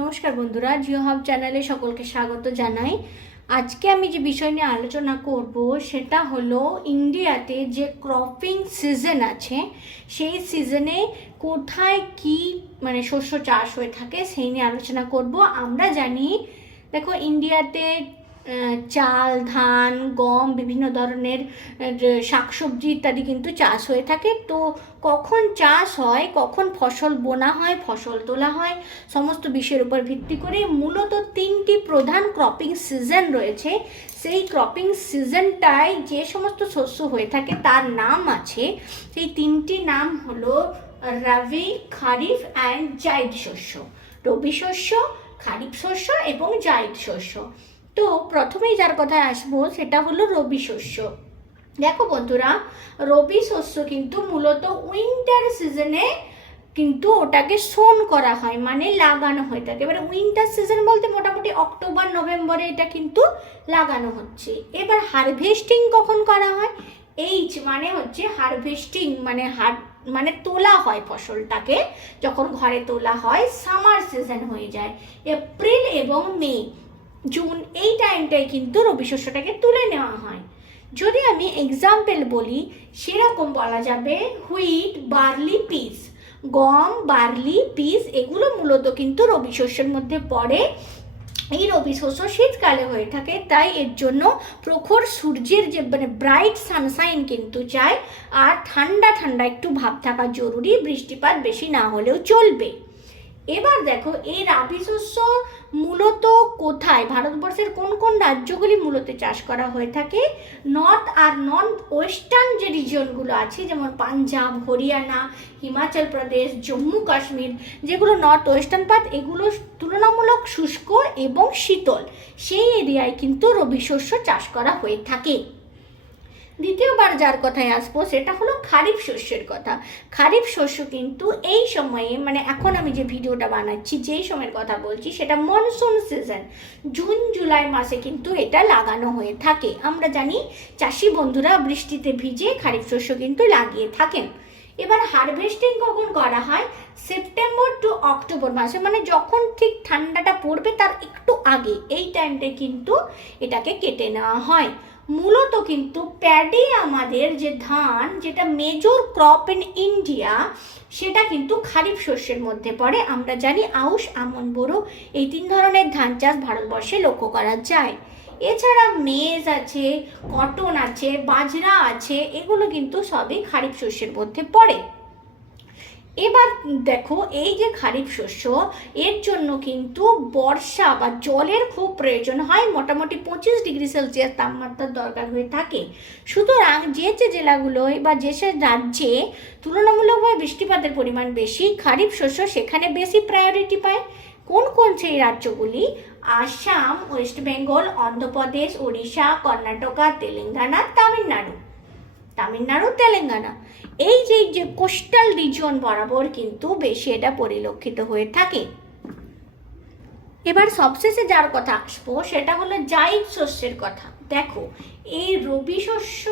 নমস্কার বন্ধুরা, জিও হাব চ্যানেলে সকলকে স্বাগত জানাই। আজকে আমি যে বিষয় নিয়ে আলোচনা করব সেটা হলো ইন্ডিয়াতে যে ক্রপিং সিজন আছে সেই সিজনে কোথায় কি শস্য চাষ হয়ে থাকে সেই নিয়ে আলোচনা করব। আমরা জানি, দেখো, ইন্ডিয়াতে চাল, ধান, গম, বিভিন্ন ধরনের শাকসবজি ইত্যাদি কিন্তু চাষ হয়ে থাকে। তো কখন চাষ হয়, কখন ফসল বোনা হয়, ফসল তোলা হয়, সমস্ত বিষয়ের উপর ভিত্তি করে মূলত তিনটি প্রধান ক্রপিং সিজন রয়েছে। সেই ক্রপিং সিজনটায় যে সমস্ত শস্য হয়ে থাকে তার নাম আছে। সেই তিনটি নাম হলো রবি, খারিফ অ্যান্ড জাইদ শস্য। রবি শস্য, খারিফ শস্য এবং জাইদ শস্য। তো প্রথমেই যার কথায় আসবো সেটা হলো রবি শস্য। দেখো বন্ধুরা, রবি শস্য কিন্তু মূলত উইন্টার সিজনে কিন্তু ওটাকে সোন করা হয়, মানে লাগানো হয়ে থাকে। এবার উইন্টার সিজন বলতে মোটামুটি অক্টোবর নভেম্বরে এটা কিন্তু লাগানো হচ্ছে। এবার হারভেস্টিং কখন করা হয়? মানে হচ্ছে হারভেস্টিং, মানে তোলা হয় ফসলটাকে। যখন ঘরে তোলা হয় সামার সিজন হয়ে যায়, এপ্রিল এবং মে, জুন, এই টাইমটায় কিন্তু রবি শস্যটাকে তুলে নেওয়া হয়। যদি আমি এক্সাম্পল বলি, সেরকম বলা যাবে হুইট, বার্লি, পিস। গম, বার্লি, পিস এগুলো মূলত কিন্তু রবি শস্যের মধ্যে পড়ে। এই রবি শস্য শীতকালে হয়ে থাকে, তাই এর জন্য প্রখর সূর্যের যে ব্রাইট সানশাইন কিন্তু চাই, আর ঠান্ডা ঠান্ডা একটু ভাব থাকা জরুরি, বৃষ্টিপাত বেশি না হলেও চলবে। এবার দেখো, এই রবি শস্য মূলত কোথায়, ভারতবর্ষের কোন কোন রাজ্যগুলি মূলত চাষ করা হয়ে থাকে? নর্থ আর নর্থ ওয়েস্টার্ন যে রিজিয়নগুলো আছে, যেমন পাঞ্জাব, হরিয়ানা, হিমাচল প্রদেশ, জম্মু কাশ্মীর, যেগুলো নর্থ ওয়েস্টার্ন পার্ট, এগুলো তুলনামূলক শুষ্ক এবং শীতল, সেই এরিয়ায় কিন্তু রবি শস্য চাষ করা হয়ে থাকে। দ্বিতীয়বার যার কথায় আসবো সেটা হলো খারিফ শস্যের কথা। খারিফ শস্য কিন্তু এই সময়ে, এখন আমি যে ভিডিওটা বানাচ্ছি যেই সময়ের কথা বলছি সেটা মনসুন সিজন, জুন জুলাই মাসে কিন্তু এটা লাগানো হয়ে থাকে। আমরা জানি চাষি বন্ধুরা বৃষ্টিতে ভিজে খারিফ শস্য কিন্তু লাগিয়ে থাকেন। এবার হারভেস্টিং কখন করা হয়? সেপ্টেম্বর টু অক্টোবর মাসে, যখন ঠিক ঠান্ডাটা পড়বে তার একটু আগে, এই টাইমটা কিন্তু এটাকে কেটে নেওয়া হয়। মূলত কিন্তু প্যাডি, আমাদের যে ধান, যেটা মেজর ক্রপ ইন ইন্ডিয়া, সেটা কিন্তু খারিফ শস্যের মধ্যে পড়ে। আমরা জানি আউশ, আমন, বোরো, এই তিন ধরনের ধান চাষ ভারতবর্ষে লক্ষ্য করা যায়। এছাড়া মেজ আছে, কটন আছে, বাজরা আছে, এগুলো কিন্তু সবই খারিফ শস্যের মধ্যে পড়ে। এবার দেখো, এই যে খারিফ শস্য, এর জন্য কিন্তু বর্ষা বা জলের খুব প্রয়োজন হয়। মোটামুটি 25 ডিগ্রি সেলসিয়াস তাপমাত্রার দরকার হয়ে থাকে। সুতরাং যে যে জেলাগুলোয় বা যে সে রাজ্যে তুলনামূলকভাবে বৃষ্টিপাতের পরিমাণ বেশি, খারিফ শস্য সেখানে বেশি প্রায়োরিটি পায়। কোন কোন সেই রাজ্যগুলি? আসাম, ওয়েস্ট বেঙ্গল, অন্ধ্রপ্রদেশ, ওড়িশা, কর্ণাটকা, তেলেঙ্গানা, তেলেঙ্গানা, এই যে কোস্টাল রিজন বরাবর কিন্তু বেশি এটা পরিলক্ষিত হয়ে থাকে। এবার সবশেষে যার কথা আসবো সেটা হলো জাইদ শস্যের কথা। দেখো, এই রবি শস্য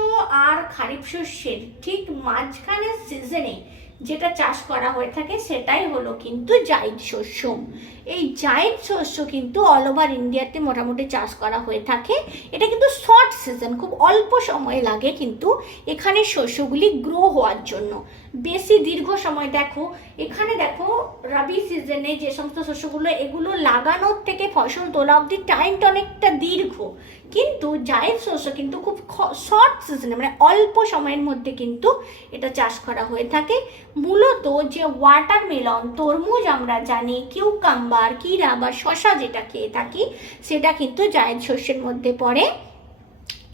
আর খারিফ শস্যের ঠিক মাঝখানের সিজনে যেটা চাষ করা হয়ে থাকে সেটাই হলো কিন্তু জাইদ শস্য। এই জাইদ শস্য কিন্তু অল ওভার ইন্ডিয়াতে মোটামুটি চাষ করা হয়ে থাকে। এটা কিন্তু শর্ট সিজন, খুব অল্প সময় লাগে কিন্তু এখানে শস্যগুলি গ্রো হওয়ার জন্য। বেশি দীর্ঘ সময়, এখানে দেখো রবি সিজনে যে সমস্ত শস্যগুলো, এগুলো লাগানোর থেকে ফসল তোলা অবধি টাইমটা অনেকটা দীর্ঘ, কিন্তু জাইদ শস্য কিন্তু খুব শর্ট সিজনে, অল্প সময়ের মধ্যে কিন্তু এটা চাষ করা হয়ে থাকে। মূলত যে ওয়াটারমেলন, তরমুজ আমরা জানি, কিউকাম্বার, কিরা বা শশা যেটা খেয়ে থাকি, সেটা কিন্তু জাইদ শস্যের মধ্যে পড়ে।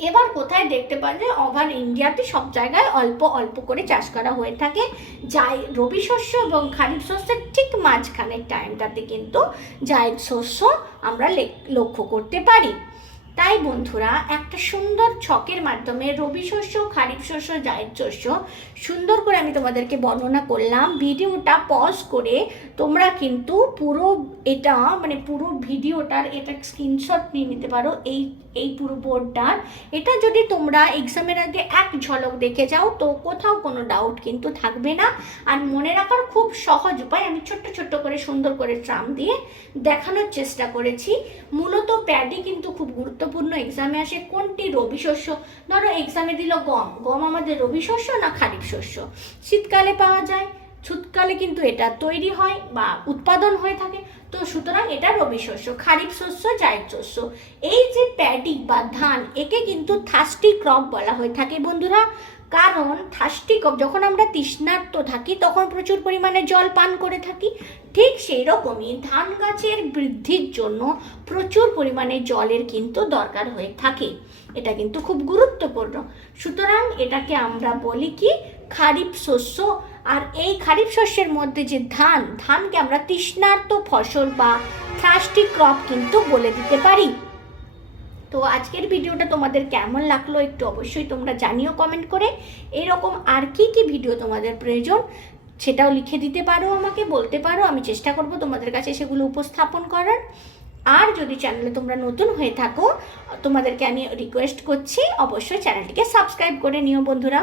এবার কোথায় দেখতে পান যে ওভার ইন্ডিয়াতে সব জায়গায় অল্প অল্প করে চাষ করা হয়ে থাকে। রবি শস্য এবং খারিফ শস্যের ঠিক মাঝখানের টাইমটাতে কিন্তু জাইদ শস্য আমরা লক্ষ্য করতে পারি। তাই বন্ধুরা একটা সুন্দর ছকের মাধ্যমে রবি শস্য, খারিফ শস্য, জায়দ শস্য সুন্দর করে আমি তোমাদেরকে বর্ণনা করলাম। ভিডিওটা পজ করে তোমরা কিন্তু পুরো এটা মানে পুরো ভিডিওটার এটা স্ক্রিনশট নিয়ে নিতে পারো, এই পুরো বোর্ডটার। এটা যদি তোমরা এক্সামের আগে এক ঝলক দেখে যাও তো কোথাও কোনো ডাউট কিন্তু থাকবে না। আর মনে রাখার খুব সহজ উপায় আমি ছোট্ট ছোট্ট করে সুন্দর করে ট্রাম দিয়ে দেখানোর চেষ্টা করেছি। মূলত প্যাডি কিন্তু খুব গুরুত্বপূর্ণ, এক্সামে আসে কোনটি রবি শস্য। ধরো এক্সামে দিল গম, গম আমাদের রবি শস্য না খারিফ শস্য? শীতকালে পাওয়া যায়, শীতকালে কিন্তু এটা তৈরি হয় বা উৎপাদন হয়ে থাকে, তো সুতরাং এটা রবি শস্য। খারিফ শস্য, জায়দ শস্য। এই যে প্যাডি বা ধান, একে কিন্তু থার্স্টি ক্রপ বলা হয়ে থাকে বন্ধুরা। কারণ থার্স্টি ক্রপ, যখন আমরা তৃষ্ণার্ত থাকি তখন প্রচুর পরিমাণে জল পান করে থাকি, ঠিক সেই রকমই ধান গাছের বৃদ্ধির জন্য প্রচুর পরিমাণে জলের কিন্তু দরকার হয়ে থাকে। এটা কিন্তু খুব গুরুত্বপূর্ণ। সুতরাং এটাকে আমরা বলি কি খারিফ শস্য। আর এই খারিফ শস্যের মধ্যে যে ধানকে আমরা তৃষ্ণার্ত ফসল বা থার্স্টি ক্রপ কিন্তু বলে দিতে পারি। তো আজকের ভিডিওটা তোমাদের কেমন লাগলো একটু অবশ্যই তোমরা জানিও কমেন্ট করে। এরকম আর কি কি ভিডিও তোমাদের প্রয়োজন সেটাও লিখে দিতে পারো, আমাকে বলতে পারো, আমি চেষ্টা করব তোমাদের কাছে সেগুলো উপস্থাপন করার। আর যদি চ্যানেলে তোমরা নতুন হয়ে থাকো তোমাদেরকে আমি রিকোয়েস্ট করছি অবশ্যই চ্যানেলটিকে সাবস্ক্রাইব করে নিও বন্ধুরা।